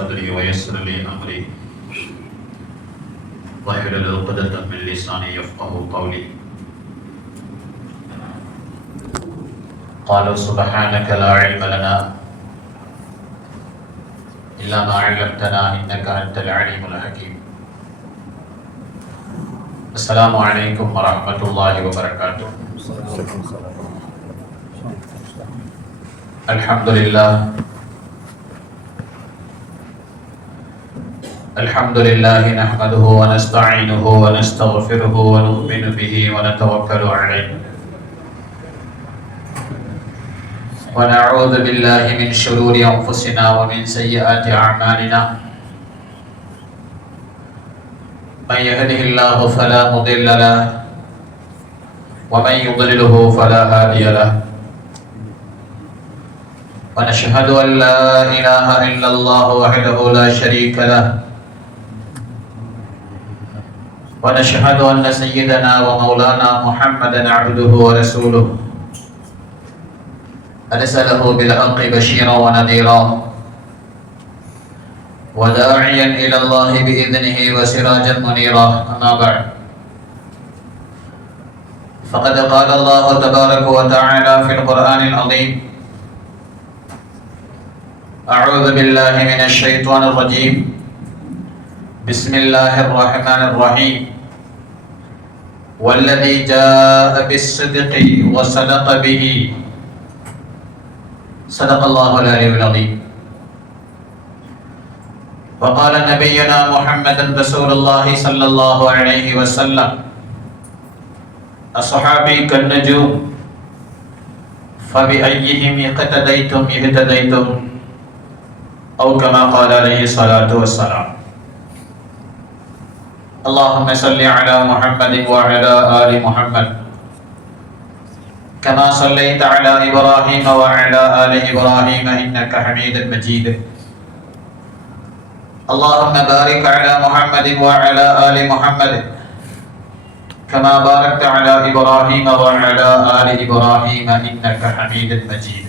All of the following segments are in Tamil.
صدري ويسر لي أمري واحلل عقدة من لساني يفقهوا قولي. قالوا سبحانك لا علم لنا إلا ما علمتنا إنك أنت العليم الحكيم. السلام عليكم ورحمة الله وبركاته. الحمد لله نحمده ونستعينه ونستغفره ونؤمن به ونتوكل عليه ونعوذ بالله من شرور أنفسنا ومن سيئات أعمالنا. من يهده الله فلا مضل له ومن يضلله فلا هادي له. ونشهد أن لا إله إلا الله وحده لا شريك له. ونشهد أن سيدنا ومولانا محمدا عبده ورسوله أرسله بالحق بشيرا ونذيرا وداعيا إلى الله بإذنه وسراجا منيرا. أما بعد، فقد قال الله تبارك وتعالى في القرآن العظيم: أعوذ بالله من الشيطان الرجيم، بسم الله الرحمن الرحيم. والذي جاء بالصدق وصدق به صدق الله العلي العظيم. وقال نبينا محمد رسول الله صلى الله عليه وسلم: أصحابي كالنجوم فبأيهم اقتديتم اهتديتم، أو كما قال عليه الصلاة والسلام. اللهم صل على محمد وعلى آل محمد كما صليت على إبراهيم وعلى آل إبراهيم إنك حميد مجيد. اللهم بارك على محمد وعلى آل محمد كما باركت على إبراهيم وعلى آل إبراهيم إنك حميد مجيد.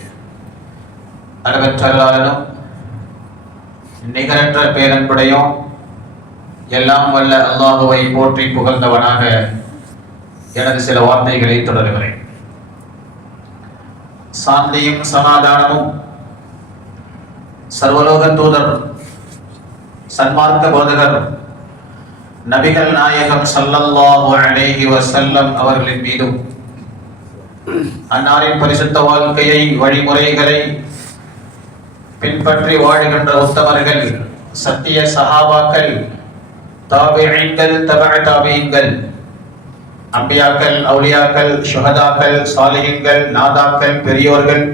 அளவற்றலாளனும் நிகரற்ற பேரன்புடையோம் எல்லாம் வல்ல அல்லாஹுவை போற்றி புகழ்ந்தவனாக எனது சில வார்த்தைகளை தொடர்கிறேன். சாந்தியும் சமாதானமும் சர்வலோக தூதர் சன்மார்க்க போதகர் நபிகள் நாயகம் ஸல்லல்லாஹு அலைஹி வஸல்லம் அவர்களின் மீதும், அன்னாரின் பரிசுத்த வாழ்க்கையை வழிமுறைகளை பின்பற்றி வாழுகின்ற உத்தமர்கள், சத்திய சஹாபாக்கள், தாபிஈன்கள், தபஅ தாபிஈன்கள், அம்பியாக்கள், அவுலியாக்கள், ஷுஹதாக்கள், சாலிஹீன்கள், நாதாக்கள், பெரியோர்கள்,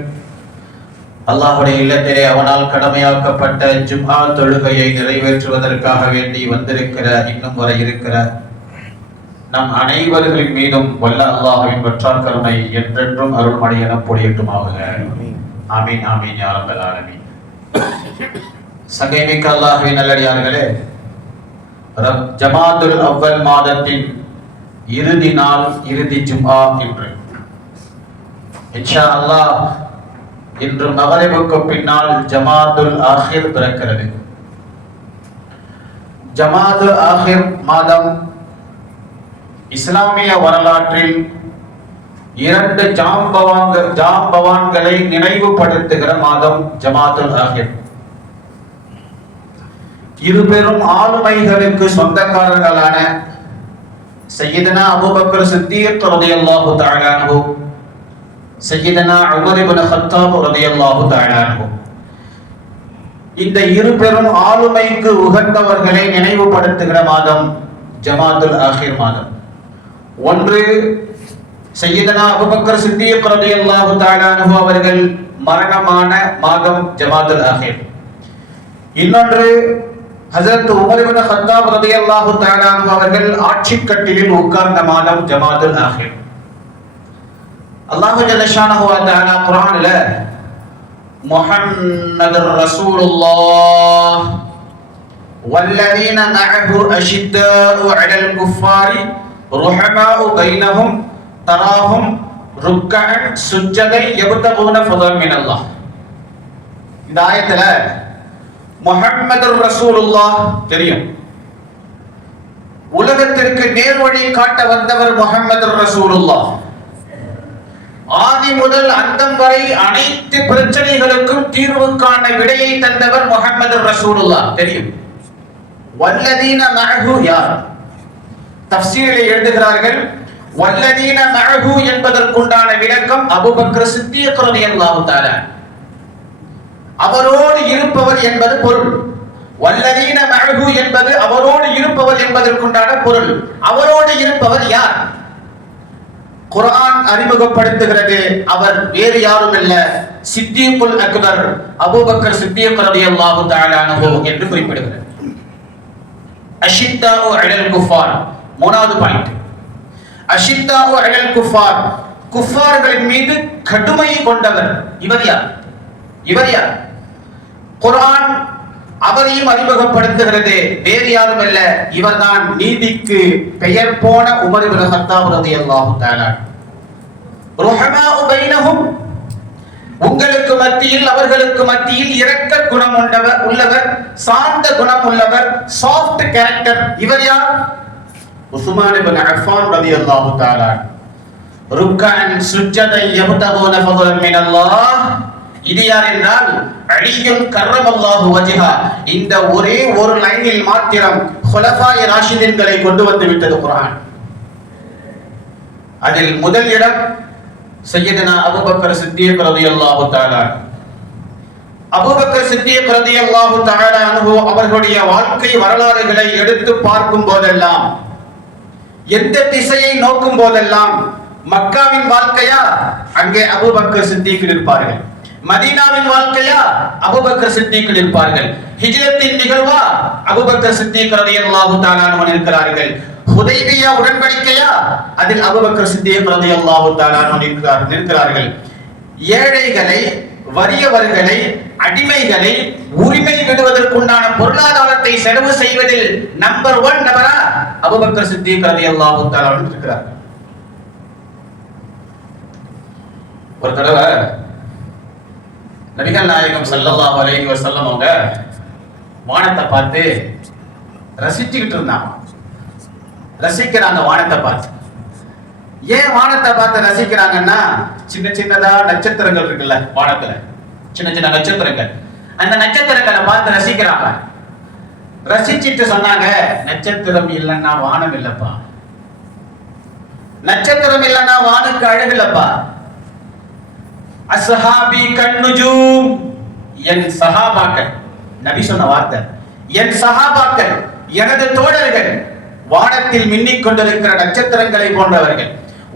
அல்லாஹ்வுடைய இல்லத்திலே அவனால் கடமையாக்கப்பட்ட ஜும்ஆ தொழுகையை நிறைவேற்றுவதற்காக வேண்டி வந்திருக்கிற, இன்னும் வர இருக்கிற நம் அனைவர்களின் மீதும் வல்ல அல்லாஹ்வின் வற்றார் கருணை என்றென்றும் அருள்மழை என பொழியட்டுமாக. ஆமீன் ஆமீன் யா ரப்பல் ஆலமீன். சங்கைமிக்க அல்லாஹ்வின் நல்லடியார்களே, ஜமாதுல் அவ்வல் மாதத்தின் இறுதி நாள், இறுதி ஜும்ஆ இன்று. இன்ஷா அல்லாஹ் இன்று மகரிபுக்கு பின்னால் ஜமாதுல் ஆஹிர் பிறக்கிறது. ஜமாதுல் ஆஹிர் மாதம் இஸ்லாமிய வரலாற்றில் இரண்டு ஜாம்பவான்களை நினைவுபடுத்துகிற மாதம் ஜமாதுல் ஆஹிர். இரு பெரும் ஆளுமைகளுக்கு சொந்தக்காரர்களான சையதுனா அபூபக்கர் சித்தீக் ரலியல்லாஹு தஆலா அன்ஹு, சையதுனா உமர் இப்னு கத்தாப் ரலியல்லாஹு தஆலா அன்ஹு, இந்த இரு பெரும் ஆளுமைக்கு உகந்தவர்களை நினைவுபடுத்துகிற மாதம் ஜமாதுல் ஆஹிர் மாதம். ஒன்று சையதுனா அபூபக்கர் சித்தீக் ரலியல்லாஹு தஆலா அன்ஹு அவர்கள் மரணமான மாதம் ஜமாதுல் ஆஹிர். இன்னொன்று ஹஜ்ரத் உமர் இப்னு கத்தாப் ரலியல்லாஹு தஆலா அன்ஹு அவர்கள் ஆட்சி கட்டிலில் உட்கார்ந்த மாதம் ஜமாதுல் ஆஹிர். அல்லாஹ் ஜல்ல ஷானஹு வ தஆலா குர்ஆனில முஹம்மதுர் ரசூலுல்லாஹ் வல்லதீன மஅஹு அஷித்தாஉ அலல் குஃபாரி ருஹமாஉ பைனஹும் தராஹும் ருக்கஅன் சுஜ்ஜதை யப்தகூன ஃபضلا மினல்லாஹ். இந்த ஆயத்துல முஹம்மது ரசூலுல்லாஹ் தெரியும். உலகத்திற்கு நேர்வழி காட்ட வந்தவர் முஹம்மது ரசூலுல்லாஹ். ஆதி முதல் அந்தம் வரை அனைத்து பிரச்சனைகளுக்கும் தீர்வு காண விடையை தந்தவர் முஹம்மது ரசூலுல்லாஹ் தெரியும். வல்லதீன மஅஹு யார்? தஃப்சீரிலே எழுதுகிறார்கள், வல்லதீன மஅஹு என்பதற்குண்டான விளக்கம் அபூபக்கர் சித்தீக் ரலியல்லாஹு தஆலா, அவரோடு இருப்பவர் என்பது பொருள். வல்லதீன மஅஹு என்பது அவரோடு இருப்பவர் என்பதற்குண்டான பொருள். அவரோடு இருப்பவர் யார்? குர்ஆன் அறிமுகப்படுத்துகிறது, அவர் வேறு யாரும் அல்ல, சித்தீக்குல் அக்பர் அபூபக்கர் சித்தீக் ரலியல்லாஹு தஆலா அன்ஹு என்று குறிப்பிடுகிறது. அஷித்தாஉ அலல் குஃபார், மூணாவது பாயிண்ட். அஷித்தாஉ அலல் குஃபார், குஃபார்களின் மீது கடுமை கொண்டவர். இவர் யார்? இவர் யார்? குர்ஆன் அவரையும் அறிமுகப்படுத்துகிறது, வேறு யாரும் அல்ல, இவர்தான் நீதிக்கு பெயர் போன உமர் இப்னு கத்தாப் ரலியல்லாஹு தஆலா. ருஹமாஉ பைனஹும், உங்களுக்கு மத்தியில் அவர்களுக்கு மத்தியில் இரக்க குணம் உள்ளவர், சாந்த குணம் உள்ளவர், சாஃப்ட் கேரக்டர். இவர் யார்? உஸ்மான் இப்னு அஃபான் ரலியல்லாஹு தஆலா. ருக்கன் சுஜ்ஜதை யப்தகுன ஃபضلا மின் அல்லாஹ், இது யார் என்றால் அலியுன் கர்ரமல்லாஹு வஜ்ஹா. இந்த ஒரே ஒரு லைனில் மாத்திரம் குலஃபாய் ராஷிதீன்களை கொண்டு வந்து விட்டது குர்ஆன். அதில் முதல் இடம் சையதுனா அபூபக்கர் சித்தீக் ரலியல்லாஹு தஆலா. அபூபக்கர் சித்தீக் ரலியல்லாஹு தஆலா அன்ஹு அவர்களுடைய வாழ்க்கை வரலாறுகளை எடுத்து பார்க்கும் போதெல்லாம், எந்த திசையை நோக்கும் போதெல்லாம், மக்காவின் வாழ்க்கையா அங்கே அபூபக்கர் சித்தீக் இருப்பார்கள், மதீனாவின் வாழ்க்கையா அபூபக்கர் சித்தீக் இருப்பார்கள், ஹிஜ்ரத்தின் நிகழ்வா அபூபக்கர் சித்தீக் ரலியல்லாஹு தஆலா அன்ஹு இருக்கிறார்கள், ஹுதைபியா உடன்படிக்கையா அதில் அபூபக்கர் சித்தீக் ரலியல்லாஹு தஆலா அன்ஹு இருக்கிறார்கள். ஏழைகளை, வறியவர்களை, அடிமைகளை உரிமை விடுவதற்குண்டான பொருளாதாரத்தை செலவு செய்வதில் நம்பர் 1 நபரா அபூபக்கர் சித்தீக் ரலியல்லாஹு தஆலா அன்ஹு இருக்கிறார்கள். ஒரு தடவை நபிகள் நாயகம் ஸல்லல்லாஹு அலைஹி வஸல்லம் அவங்க வானத்தை பார்த்து ரசிச்சுக்கிட்டு இருந்தாங்க. ரசிக்கிறாங்க வானத்தை பார்த்து. ஏன் வானத்தை பார்த்து ரசிக்கிறாங்கன்னா, சின்ன சின்னதா நட்சத்திரங்கள் இருக்குல்ல வானத்துல, சின்ன சின்ன நட்சத்திரங்கள், அந்த நட்சத்திரங்களை பார்த்து ரசிக்கிறாங்க. ரசிச்சிட்டு சொன்னாங்க, நட்சத்திரம் இல்லைன்னா வானம் இல்லப்பா, நட்சத்திரம் இல்லைன்னா வானுக்கு அழகு இல்லப்பா. அஸ்ஹாபி கன்னுஜூம், என் சஹாபாக்கள், நபி சொன்ன வார்த்தை, என் சஹாபாக்கள், எனது தோழர்கள் வானத்தில் மின்னிக் கொண்டிருக்கிற நட்சத்திரங்களை போன்றவர்கள்.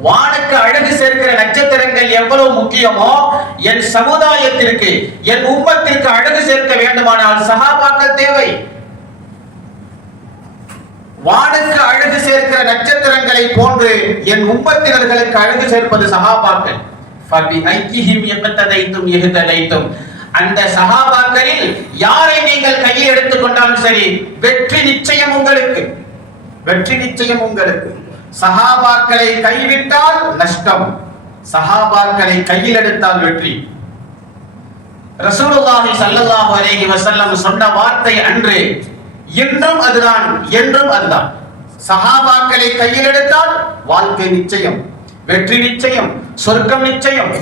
வானுக்கு அழகு சேர்க்கிற நட்சத்திரங்கள் எவ்வளவு முக்கியமோ, என் சமுதாயத்திற்கு, என் உம்மத்திற்கு அழகு சேர்க்க வேண்டுமானால் சஹாபாக்கள் தேவை. வானுக்கு அழகு சேர்க்கிற நட்சத்திரங்களை போன்று என் உம்மத்தினர்களுக்கு அழகு சேர்ப்பது சஹாபாக்கள். அந்த சஹாபாக்களில் யாரை நீங்கள் கையில் எடுத்துக் கொண்டாலும் சரி, வெற்றி நிச்சயம் உங்களுக்கு, வெற்றி நிச்சயம் உங்களுக்கு. சஹாபாக்களை கைவிட்டால் நஷ்டம், சஹாபாக்களை கையில் எடுத்தால் வெற்றி. ரசூலுல்லாஹி ஸல்லல்லாஹு அலைஹி வஸல்லம் சொன்ன வார்த்தை அன்று, இன்றும் அதுதான், என்றும் அதுதான். சஹாபாக்களை கையில் எடுத்தால் வாழ்க்கை நிச்சயம், வெற்றி நிச்சயம், சொர்க்கம் நிச்சயம்.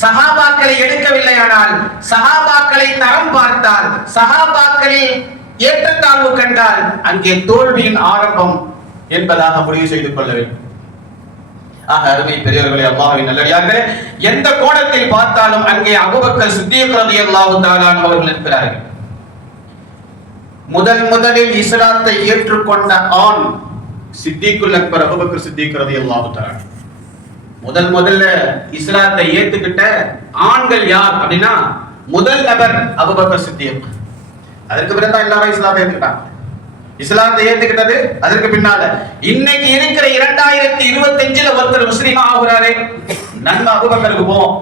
சஹாபாக்களை எடுக்கவில்லையானால், சஹாபாக்களை தரம் பார்த்தால், சஹாபாக்களில் ஏற்றத்தாழ்வு கண்டால் அங்கே தோல்வியின் ஆரம்பம் என்பதாக முடிவு செய்து கொள்ள வேண்டும். அருமை பெரியவர்களே, அல்லாஹ்வின் நல்லடியார்களே, எந்த கோணத்தில் பார்த்தாலும் அங்கே அபூபக்கர் சித்தீக் ரலியல்லாஹு தஆலா அவர்கள் இருக்கிறார்கள். முதலில் இஸ்லாத்தை ஏற்றுக்கொண்ட ஆண் சித்தீக்குல் அக்பர் அபூபக்கர் சித்தீக் ரலியல்லாஹு தஆலா. முதல்ல இஸ்லாத்தை ஏத்துக்கிட்ட ஆண்கள் யார் அப்படின்னா, முதல் நபர் அபூபக்கர் சித்தீக். அதற்கு பிறகு தான் எல்லாரும் இஸ்லாத்தை ஏத்துக்கிட்டாங்க. இஸ்லாத்தை ஏத்துக்கிட்டது அதற்கு பின்னால. இன்னைக்கு இருக்கிற 2025ல ஒருத்தர் முஸ்லிமா ஆகுறாரே, நன்மை அபூபக்கருக்கு போவோம்.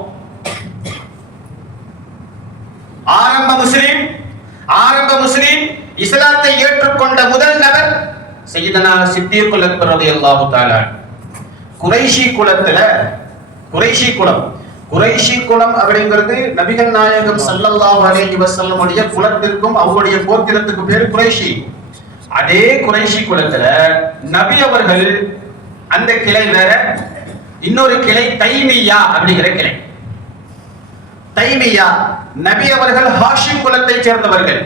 ஆரம்ப முஸ்லிம் இஸ்லாத்தை ஏற்றுக்கொண்ட முதல் நபர் சையதுனா சித்தீக்குல் அக்பர் ரலியல்லாஹு தஆலா. குறைஷி குலம், குறைஷி குலம் அப்படிங்கிறது நபிகள் நாயகம் ஸல்லல்லாஹு அலைஹி வஸல்லம் உடைய குலத்திற்கும் அவருடைய கோத்திரத்துக்கு பேரு குறைஷி. அதே குறைஷி குலத்துல நபி அவர்கள் அந்த கிளை வேற, இன்னொரு கிளை தைமியா அப்படிங்கிற கிளை. தைமியா நபி அவர்கள் ஹாஷிம் குலத்தை சேர்ந்தவர்கள்.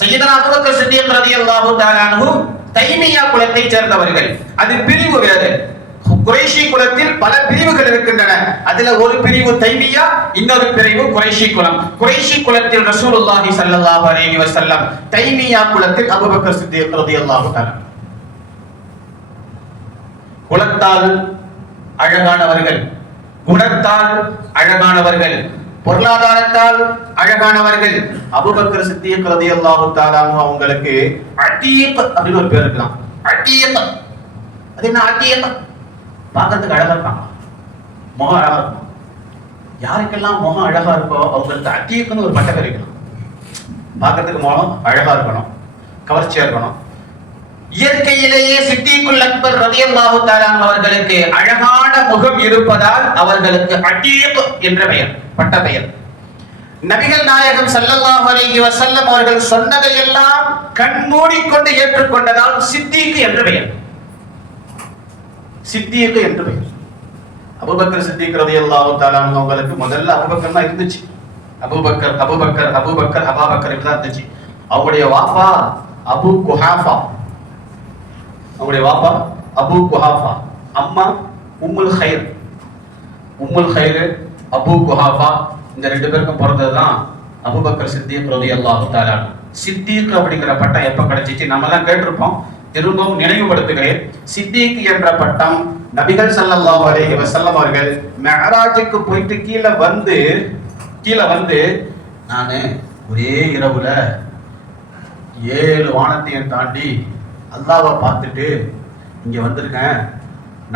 சையதுனா அபூபக்கர் சித்திக் ரலியல்லாஹு தஆலா அன்ஹு தைமியா குலத்தை சேர்ந்தவர்கள். அது பிரிவு வேறு. குறைஷி குலத்தில் பல பிரிவுகள் இருக்கின்றன. அதுல ஒரு பிரிவு தைமியா, இன்னொரு பிரிவு குறைஷி குலம். குறைஷி குலத்தில் ரசூலுல்லாஹி ஸல்லல்லாஹு அலைஹி வஸல்லம், தைமியா குலத்தில் அபூபக்கர் சித்திக் ரலியல்லாஹு தஆலா. குலத்தால் அழகானவர்கள், குணத்தால் அழகானவர்கள், பொருளாதாரத்தால் அழகானவர்கள். அபூபக்கர் சித்திக் ரலியல்லாஹு தஆலா அவங்களுக்கு அதீக் அப்படின்னு ஒரு பேர் இருக்கலாம். அதீக், அது என்ன அதீக்? பார்க்கறதுக்கு அழகா இருப்பாங்க, முகம் அழகா இருக்கும். யாருக்கெல்லாம் முகம் அழகா இருக்கோ அவங்களுக்கு அதீக்னு ஒரு பட்டம் இருக்கலாம். பார்க்கறதுக்கு முகம் அழகா இருக்கணும், கவர்ச்சியா இருக்கணும். இயற்கையிலேயே சித்திக்குல் அக்பர் ரலியல்லாஹு தஆலா அவர்களுக்கு அழகான முகம் இருப்பதால் அவர்களுக்கு அதீக் என்ற பெயர், பட்ட பெயர். நபிகள் நாயகம் ஸல்லல்லாஹு அலைஹி வஸல்லம் அவர்கள் சொன்னதையெல்லாம் கண்மூடிக்கொண்டு ஏற்றுக்கொண்டதால் சித்திக் என்ற பெயர், சித்திக் என்று பெயர். அபூபக்கர் சித்திக் ரலியல்லாஹு தஆலா அவங்களுக்கு முதல்ல அபூபக்கர் தான் இருந்துச்சு. அபூபக்கர் அபூபக்கர் அபூபக்கர் அபாபக்கர் இப்படி தான் இருந்துச்சு. அவருடைய வாப்பா அபூ குஹாஃபா, அவருடைய வாப்பா அபூ குஹாஃபா, அம்மா உம்முல் கைர். உம்முல் கைர், அபூ குஹாஃபா, இந்த ரெண்டு பேருக்கும் பிறந்ததுதான் அபூபக்கர் சித்திக் ரலியல்லாஹு தஆலா. சித்திக் அப்படிங்கிற பட்டம் எப்ப கிடைச்சிச்சு நம்ம எல்லாம் கேட்டிருப்போம். திரும்பவும் நினைவுபடுத்துகிறேன். சித்திக் என்ற பட்டம் நபிகள் ஸல்லல்லாஹு அலைஹி வஸல்லம் அவர்கள் மிஅராஜுக்கு போயிட்டு கீழே வந்து நானு ஒரே இரவுல 7 வானத்தையும் தாண்டி அல்லாஹ்வை பார்த்துட்டு இங்க வந்திருக்கேன்.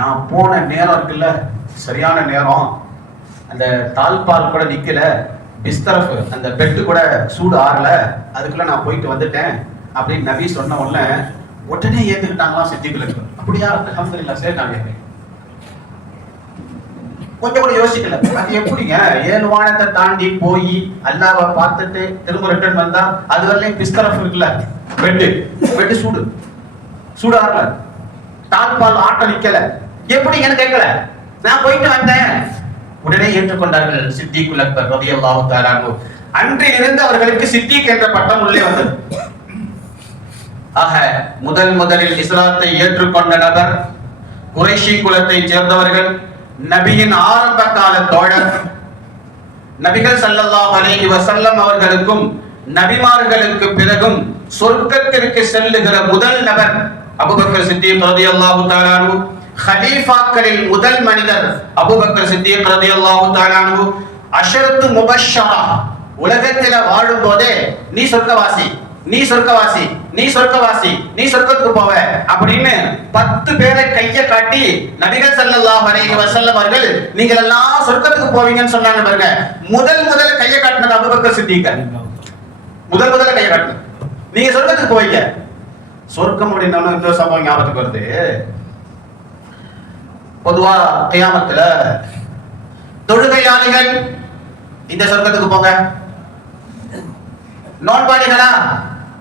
நான் போன நேரம் இருக்குல்ல, சரியான நேரம், அந்த தாழ்பால் கூட நிக்கல, பிஸ்தரஃப் அந்த பெட்டு கூட சூடு ஆறல, அதுக்குள்ள நான் போயிட்டு வந்துட்டேன் அப்படின்னு நபி சொன்ன உடனே ஏத்துக்கிட்டாங்களா சித்திகளுக்கு. அப்படியா? அல்ஹம்துலில்லாஹ். சரி, நான் கேட்கிறேன். கொஞ்சம் கூட யோசிக்கல. அது எப்படிங்க 7 வானத்தை தாண்டி போய் அல்லாஹ்வை பார்த்துட்டு திரும்ப ரிட்டர்ன் வந்தா அது வரலையும் பிஸ்தரஃப் இருக்குல்ல, பெட்டு சூடு ஆறல, தாழ்பால் ஆட்ட நிக்கல, எப்படிங்கன்னு கேட்கல. நான் போயிட்டு வந்தேன். உடனே ஏற்றுக்கொண்டார்கள் சித்திக்குல் அக்பர் ரலியல்லாஹு தஆலா அன்ஹு. அன்றிலிருந்து அவர்களுக்கு சித்திக் என்ற பட்டம் உள்ளே வந்தது. ஆக முதலில் இஸ்லாத்தை ஏற்றுக்கொண்ட நபர் குறைஷி குலத்தை சேர்ந்தவர்கள், நபியின் ஆரம்ப கால தோழர். நபிகள் ஸல்லல்லாஹு அலைஹி வஸல்லம் அவர்களுக்கும் நபிமார்களுக்கு பிறகும் சொர்க்கத்திற்கு செல்லுகிற முதல் நபர் அபூபக்கர் சித்திக் ரலியல்லாஹு தஆலா அன்ஹு. खलीफाக்களில் முதல் மனிதர் அபூபக்கர் சித்திக் ரலியல்லாஹு தஆலா அன்ஹு. அஷரத்து முபஷ்ஷரா, உலகத்தில வாழும் போதே நீ சொர்க்கவாசி, நீ சொர்க்கவாசி, நீ சொர்க்கவாசி, நீ சொர்க்கத்துக்கு போவ அப்படின்னு 10 பேரை கைய காட்டி நபிகள் ஸல்லல்லாஹு அலைஹி வஸல்லம் அவர்கள் நீங்கள் எல்லாம் சொர்க்கத்துக்கு போவீங்கன்னு சொன்னாங்க பாருங்க. முதல் கைய காட்டினது அபூபக்கர் சித்திக். முதல்ல கைய காட்டினது, நீங்க சொர்க்கத்துக்கு போவீங்க. சொர்க்கம் அப்படின்னா இந்த சம்பவம் ஞாபகத்துக்கு வருது. பொதுவா கியாமத்துல தொழுகையாளிகள் இந்த சொர்க்கத்துக்கு போங்க, நோன்பாளிகளா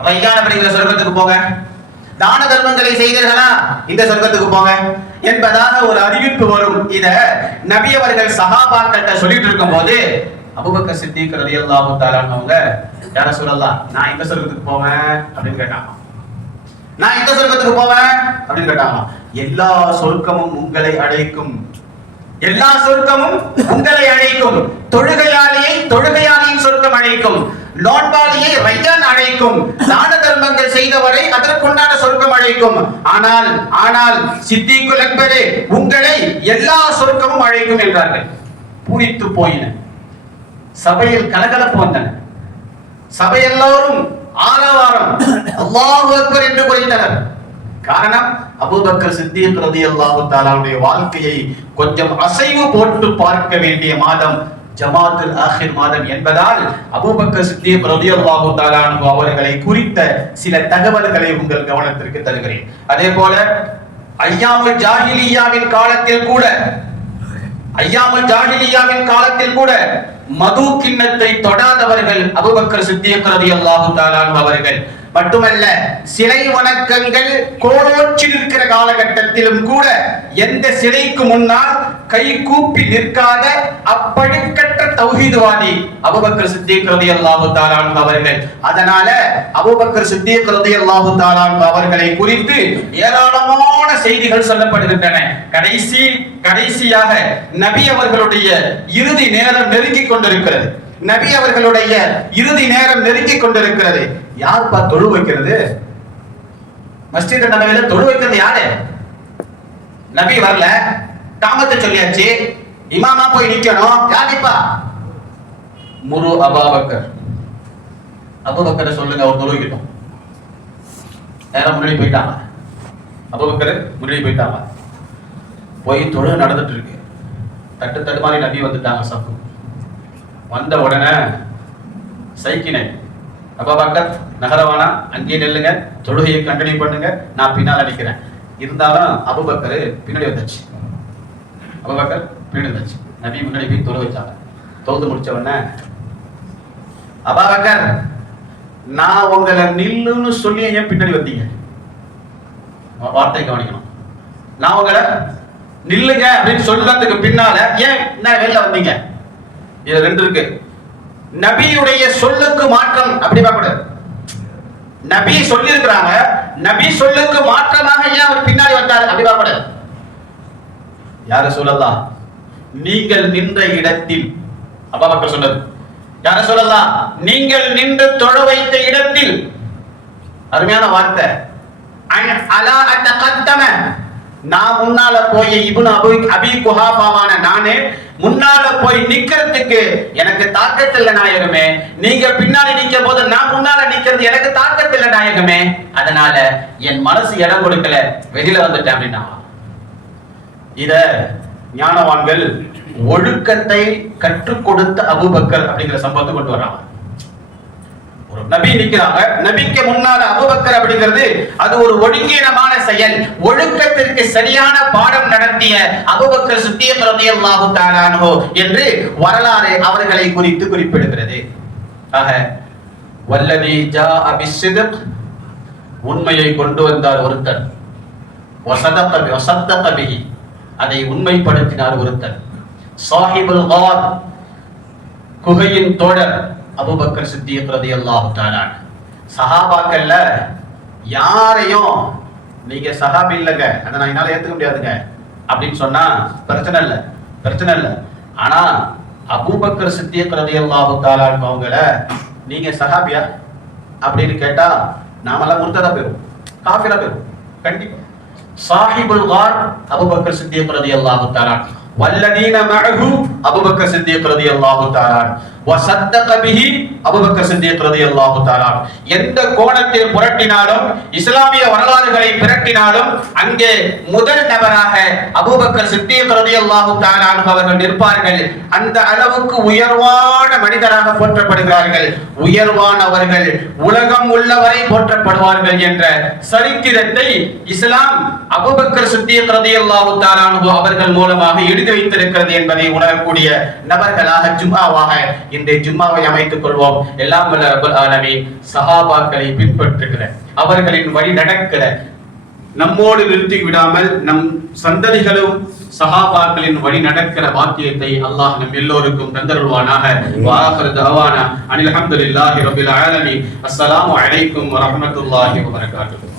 ரையான படிக்கிற சொர்க்கத்துக்கு போங்க, தான தர்மங்களை செய்தீர்களா இந்த சொர்க்கத்துக்கு போங்க என்பதாக ஒரு அறிவிப்பு வரும். இத நபி அவர்கள் சஹாபாக்கள்கிட்ட சொல்லிட்டு இருக்கும் போது அபூபக்கர் சித்திக் ரலியல்லாஹு தஆலா அவங்க, யா ரசூலல்லாஹ், நான் இந்த சொர்க்கத்துக்கு போவேன் அப்படின்னு கேட்டாங்க. நான் இந்த சொர்க்கத்துக்கு போவேன் அப்படின்னு கேட்டாங்க. எல்லா சொர்க்கமும் உங்களை அழைக்கும், எல்லா சொர்க்கமும் உங்களை அழைக்கும். தொழுகையாளியின் சொர்க்கம் அழைக்கும், நோன்பாளியை ரையான் அழைக்கும், தான தர்மங்கள் செய்தவரை அதற்குண்டான சொர்க்கம் அழைக்கும். ஆனால் சித்திக்குல் அக்பரே, உங்களை எல்லா சொர்க்கமும் அழைக்கும் என்றார்கள். பூரித்து போயின. சபையில் கலகலப்பு வந்தன. சபை எல்லோரும் ஆரவாரம், அல்லாஹு அக்பர் என்று குறைத்தனர். காரணம், அபூபக்கர் சித்திக் ரலியல்லாஹு தஆலாவுடைய வாழ்க்கையை கொஞ்சம் அசைவு போட்டு பார்க்க வேண்டிய மாதம் ஜமாத்துல் ஆகிர் மாதம் என்பதால் அபூபக்கர் சித்திக் ரலியல்லாஹு தஆலா அவர்களை குறித்த சில தகவல்களை உங்கள் கவனத்திற்கு தருகிறேன். அதே போல ஐயாமுல் ஜாஹிலியாவின் காலத்தில் கூட ஐயாமுல் ஜாஹிலியாவின் காலத்தில் கூட மது கிண்ணத்தை தொடாதவர்கள் அபூபக்கர் சித்திக் ரலியல்லாஹு தஆலா அவர்கள். மட்டுமல்ல, சிலை வணக்கங்கள் கோலோச்சி நிற்கிற காலகட்டத்திலும் கூட எந்த சிலைக்கு முன்னால் கை கூப்பி நிற்காத அப்பழுக்கற்ற தௌஹீத்வாதி அபூபக்கர் சித்திக் ரலியல்லாஹு தஆலா அவர்கள். அதனால அபூபக்கர் சித்திக் ரலியல்லாஹு தஆலா அவர்களை குறித்து ஏராளமான செய்திகள் சொல்லப்படுகின்றன. கடைசியாக நபி அவர்களுடைய இறுதி நேரம் நெருங்கிக் கொண்டிருக்கிறது. நபி அவர்களுடைய இறுதி நேரம் நெருங்கிக் கொண்டிருக்கிறது. யார்ப்பா தொழு வைக்கிறது? மஸ்ஜித் நபவியில தொழு வைக்கிறது யாரு? நபி வரல, காமத்தை சொல்லியாச்சு, இமாமா போய் நிக்கணும். யாரிப்பா? முரு அபூபக்கர். அபூபக்கரை சொல்லுங்க, அவர் தொழு வைக்கட்டும். நேரம் முன்னாடி போயிட்டாங்க. அபூபக்கர் முன்னாடி போயிட்டாங்க. போய் தொழு நடந்துட்டு இருக்கு. தட்டு மாதிரி நபி வந்துட்டாங்க. சப்பு வந்த உடனே சைக்கினை, அபூபக்கர் நகரவானா, அங்கே நெல்லுங்க, தொழுகையை கண்டினியூ பண்ணுங்க, நான் பின்னால நிக்கிறேன். இருந்தாலும் அபூபக்கர் பின்னாடி வந்துச்சு. அபூபக்கர் பின்னாடி வந்துச்சு. நபி முன்னாடி போய் தொழு வச்சாங்க. தொழுது முடிச்ச உடனே, அபூபக்கர், நான் உங்களை நில்லுன்னு சொல்லி ஏன் பின்னாடி வந்தீங்க? வார்த்தை கவனிக்கணும். நான் உங்களை நில்லுங்க அப்படின்னு சொல்றதுக்கு பின்னால ஏன் என்ன வெளில வந்தீங்க? இது ரெண்டு இருக்கு. நபியுடைய சொல்லுக்கு மாற்றம் அப்படி பார்க்கக்கூடாது. நபி சொல்லி இருக்கிறாங்க, நபி சொல்லுக்கு மாற்றமாக ஏன் அவர் பின்னாடி வந்தார் அப்படி பார்க்கக்கூடாது. யார சொல்லலாம்? நீங்கள் நின்ற இடத்தில், அபூபக்கர் சொன்னது. யார சொல்லலாம்? நீங்கள் நின்று தொழ வைத்த இடத்தில். அருமையான வார்த்தை. அலா அத்தகத்தம, நான் முன்னால போய் இப்னு அபி குஹாஃபாவான நானே முன்னால போய் நிக்கிறதுக்கு எனக்கு தாக்கத்தில்லை நாயகமே. நீங்க பின்னாடி நிக்கும் போது நான் முன்னால நிக்கிறது எனக்கு தாக்கத்தில்லை நாயகமே. அதனால என் மனசு இடம் கொடுக்கல, வெளியில வந்துட்டேன் அப்படின்னா. இத ஞானவான்கள் ஒழுக்கத்தை கற்றுக் கொடுத்த அபூபக்கர் அப்படிங்கிற சம்பவத்தை கொண்டு வர்றாங்க. ஒரு நபி நிக்கிறாங்க, நபிக்கு முன்னால அபூபக்கர் அப்படிங்கிறது அது ஒரு ஒழுங்கீனமான செயல். ஒழுக்கத்திற்கு சரியான பாடம் நடத்திய அபூபக்கர் சித்திக் ரலியல்லாஹு தஆலா அன்ஹு என்று வரலாறு அவர்களை குறித்து குறிப்பிடுகிறது. ஆக வல்லதி ஜாஅ பிஸ்ஸித்க், உண்மையை கொண்டு வந்தார் ஒருத்தர். வஸதக பிஹி, அதை உண்மைப்படுத்தினார் ஒருத்தர். சாஹிபுல் கார், குகையின் தோழர் அபூபக்கர் சித்திக் ரலியல்லாஹு தஆலா. சஹாபாக்கள்ல யாரையும் நீங்க சஹாபி இல்லங்க, அதை நான் என்னால ஏத்துக்க முடியாதுங்க அப்படின்னு சொன்னா பிரச்சனை இல்லை. ஆனா அபூபக்கர் சித்திக் ரலியல்லாஹு தஆலா அவங்கள நீங்க சஹாபியா அப்படின்னு கேட்டா நாமெல்லாம் முர்ததா போயிரும், காஃபிரா போயிரும் கண்டிப்பா. சாஹிபுல் கார் அபூபக்கர் சித்திக் ரலியல்லாஹு தஆலா, வல்லதீன மஅஹு அபூபக்கர் சித்திக் ரலியல்லாஹு தஆலா, வஸத்தக பிஹி அபூபக்கர் சித்திக் ரலியல்லாஹு தஆலா. எந்த கோணத்தில் புரட்டினாலும், இஸ்லாமிய வரலாறுகளை புரட்டினாலும் அங்கே முதல் நபராக அபூபக்கர் சித்திக் ரலியல்லாஹு தஆலா அவர்கள் நிற்பார்கள். அந்த அளவுக்கு உயர்வான மனிதராக போற்றப்படுகிறார்கள். உயர்வானவர்கள் உலகம் உள்ளவரை போற்றப்படுவார்கள் என்ற சரித்திரத்தை இஸ்லாம் அபூபக்கர் சித்திக் ரலியல்லாஹு தஆலா அவர்கள் மூலமாக எழுதி வைத்திருக்கிறது என்பதை உணரக்கூடிய நபர்களாக ஜும்ஆவாக இன்றைய ஜும்மாவை அமைத்துக் கொள்வோம். எல்லாம் வல்ல ரப்பல் ஆலமீன் சஹாபாக்களை பின்பற்றுகிற, அவர்களின் வழி நடக்கிற, நம்மோடு நிறுத்தி விடாமல் நம் சந்ததிகளும் சஹாபாக்களின் வழி நடக்கிற பாக்கியத்தை அல்லாஹ் நம் எல்லோருக்கும் தந்தருள்வானாக. வஆகிரு தஅவானா அனில் ஹம்துலில்லாஹி ரப்பில் ஆலமீன். அஸ்ஸலாமு அலைக்கும் வரஹ்மத்துல்லாஹி வபரகாத்துஹு.